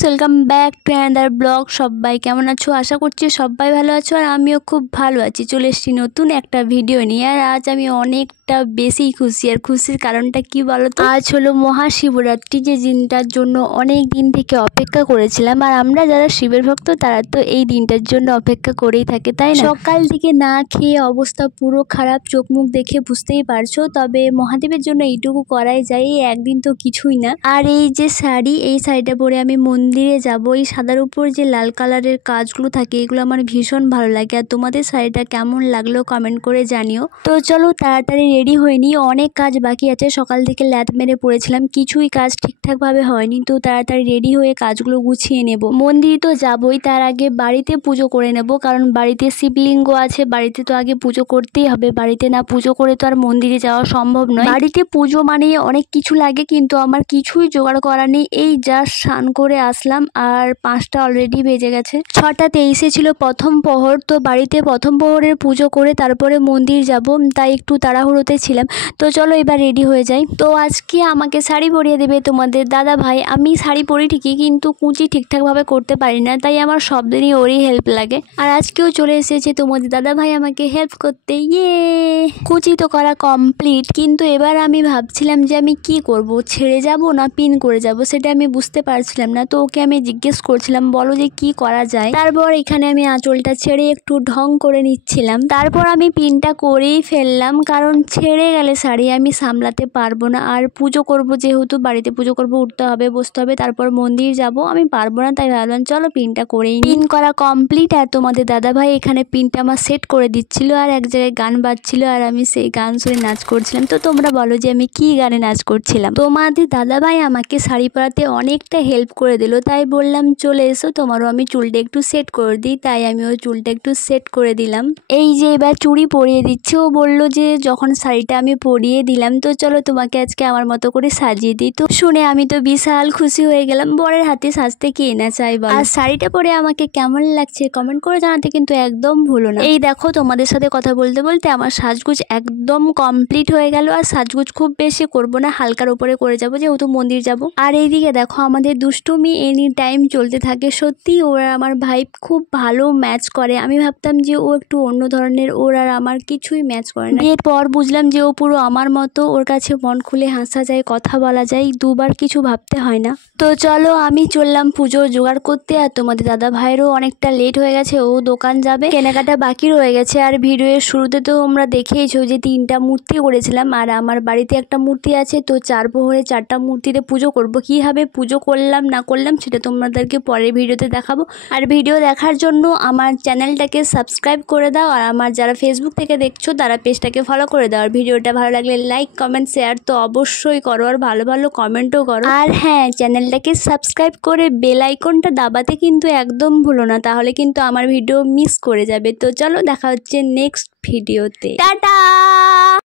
Guys, welcome back to another blog. সবাই কেমন আছো? আশা করছি সবাই ভালো আছো, আর আমিও খুব ভালো আছি। চলে এসেছি নতুন একটা ভিডিও নিয়ে। আর আজ আমি অনেকটা বেশি খুশি। আর খুশির কারণটা কি বলো তো? আজ হলো মহাশিবরাত্রি, যে দিনটার জন্য অনেক দিন থেকে অপেক্ষা করেছিলাম। আর আমরা যারা শিবের ভক্ত তারা তো এই দিনটার জন্য অপেক্ষা করেই থাকে, তাই না? সকাল থেকে না খেয়ে অবস্থা পুরো খারাপ, চোখ মুখ দেখে বুঝতেই পারছো। তবে মহাদেবের জন্য এইটুকু করাই যায়, একদিন তো কিছুই না। আর এই যে শাড়ি, এই শাড়িটা পরে আমি মন্দিরে যাব। এই সাদার উপর যে লাল কালারের কাজগুলো থাকে, এগুলো আমার ভীষণ ভালো লাগে। আর তোমাদের শাড়িটা কেমন লাগলো কমেন্ট করে জানিও। তো চলো তাড়াতাড়ি রেডি হয়ে নিই, অনেক কাজ বাকি আছে। সকাল থেকে ল্যাদ মেরে পড়েছিলাম, কিছুই কাজ ঠিকঠাক ভাবে হয়নি। তো তাড়াতাড়ি রেডি হয়ে কাজগুলো গুছিয়ে নেব। মন্দিরে তো যাবই, তার আগে বাড়িতে পুজো করে নেব, কারণ বাড়িতে শিবলিঙ্গ আছে। বাড়িতে তো আগে পুজো করতেই হবে, বাড়িতে না পুজো করে তো আর মন্দিরে যাওয়া সম্ভব নয়। বাড়িতে পুজো মানে অনেক কিছু লাগে, কিন্তু আমার কিছুই জোগাড় করা নেই। এই জাস্ট স্নান করে আসলাম, আর 5টা অলরেডি বেজে গেছে। 6টা 23-এ ছিল প্রথম প্রহর। তো বাড়িতে প্রথম প্রহরের পুজো করে তারপরে মন্দির যাব, তাই একটু তাড়াহুড়োতে ছিলাম। তো চলো এবার রেডি হয়ে যাই। তো আজকে আমাকে শাড়ি পরিয়ে দেবে তোমাদের দাদা ভাই। আমি শাড়ি পরি ঠিকই, কিন্তু কুচি ঠিকঠাকভাবে করতে পারি না, তাই আমার সব দিনই ওরই হেল্প লাগে। আর আজকেও চলে এসেছে তোমাদের দাদা ভাই আমাকে হেল্প করতে। কুচি তো করা কমপ্লিট, কিন্তু এবার আমি ভাবছিলাম যে আমি কি করব, ছেড়ে যাব না পিন করে যাব, সেটা আমি বুঝতে পারছিলাম না। তো ওকে আমি জিজ্ঞেস করছিলাম, বলো যে কি করা যায়। তারপর এখানে আমি আঁচলটা ছেড়ে একটু ঢং করে নিচ্ছিলাম। তারপর আমি পিনটা করেই ফেললাম, কারণ ছেড়ে গেলে শাড়ি আমি সামলাতে পারবো না। আর পুজো করব, যেহেতু বাড়িতে পুজো করব, উঠতে হবে, বসতে হবে, তারপর মন্দির যাব, আমি পারবো না। তাই ভাবলাম চলো পিনটা করেই নিই। পিন করা কমপ্লিট। আর তোমাদের দাদা ভাই এখানে পিনটা আমার সেট করে দিচ্ছিল, আর এক জায়গায় গান বাজছিল, আর আমি সেই গান শুনে নাচ করছিলাম। তো তোমরা বলো যে আমি কি গানে নাচ করছিলাম। তোমাদের দাদা ভাই আমাকে শাড়ি পরাতে অনেকটা হেল্প করে দিল, তাই বললাম চলে এসো, তোমারও আমি চুলটা একটু সেট করে দিই। তাই আমি ওই চুলটা একটু সেট করে দিলাম। এই যে এবার চুড়ি পরিয়ে দিচ্ছে। ও বললো যে যখন শাড়িটা আমি পরিয়ে দিলাম, তো চলো তোমাকে আজকে আমার মতো করে সাজিয়ে দিই। তো শুনে আমি তো বিশাল খুশি হয়ে গেলাম। বরের হাতে সাজতে কে না চাই বল। আর শাড়িটা পরে আমাকে কেমন লাগছে কমেন্ট করে জানাতে কিন্তু একদম ভুলো না। এই দেখো, তোমাদের সাথে কথা বলতে বলতে আমার সাজগুজ একদম কমপ্লিট হয়ে গেল। আর সাজগুজ খুব বেশি করব না, হালকার উপরে করে যাব, যেহেতু মন্দির যাব। আর এইদিকে দেখো আমাদের দুষ্টুমি এনি টাইম চলতে থাকে। সত্যি ওরা আমার ভাই খুব ভালো ম্যাচ করে। আমি ভাবতাম যে ও একটু অন্য ধরনের, ওর আর আমার কিছুই ম্যাচ করে না। এরপর বুঝলাম যে ও পুরো আমার মতো, ওর কাছে মন খুলে হাসা যায়, কথা বলা যায়, দুবার কিছু ভাবতে হয় না। তো চলো আমি চললাম পুজোর জোগাড় করতে। আর তোমাদের দাদা ভাইয়েরও অনেকটা লেট হয়ে গেছে, ও দোকান যাবে, কেনাকাটা বাকি রয়ে গেছে। আর ভিডিওর শুরুতে তো আমরা দেখেইছো যে 3টা মূর্তি করেছিলাম, আর আমার বাড়িতে একটা মূর্তি আছে। তো 4 প্রহরে 4টা মূর্তিতে পুজো করব। কীভাবে পুজো করলাম না করলাম সেটা তোমাদেরকে পরের ভিডিওতে দেখাবো। আর ভিডিও দেখার জন্য আমার চ্যানেলটাকে সাবস্ক্রাইব করে দাও, আর আমার যারা ফেসবুক থেকে দেখছো তারা পেজটাকে ফলো করে দাও। আর ভিডিওটা ভালো লাগলে লাইক কমেন্ট শেয়ার তো অবশ্যই করো, আর ভালো ভালো কমেন্টও করো। আর হ্যাঁ, চ্যানেলটাকে সাবস্ক্রাইব করে বেল আইকনটা দাবাতে কিন্তু একদম ভুলো না, তাহলে কিন্তু আমার ভিডিও মিস করে যাবে। তো চলো দেখা হচ্ছে নেক্সট ভিডিওতে। টাটা।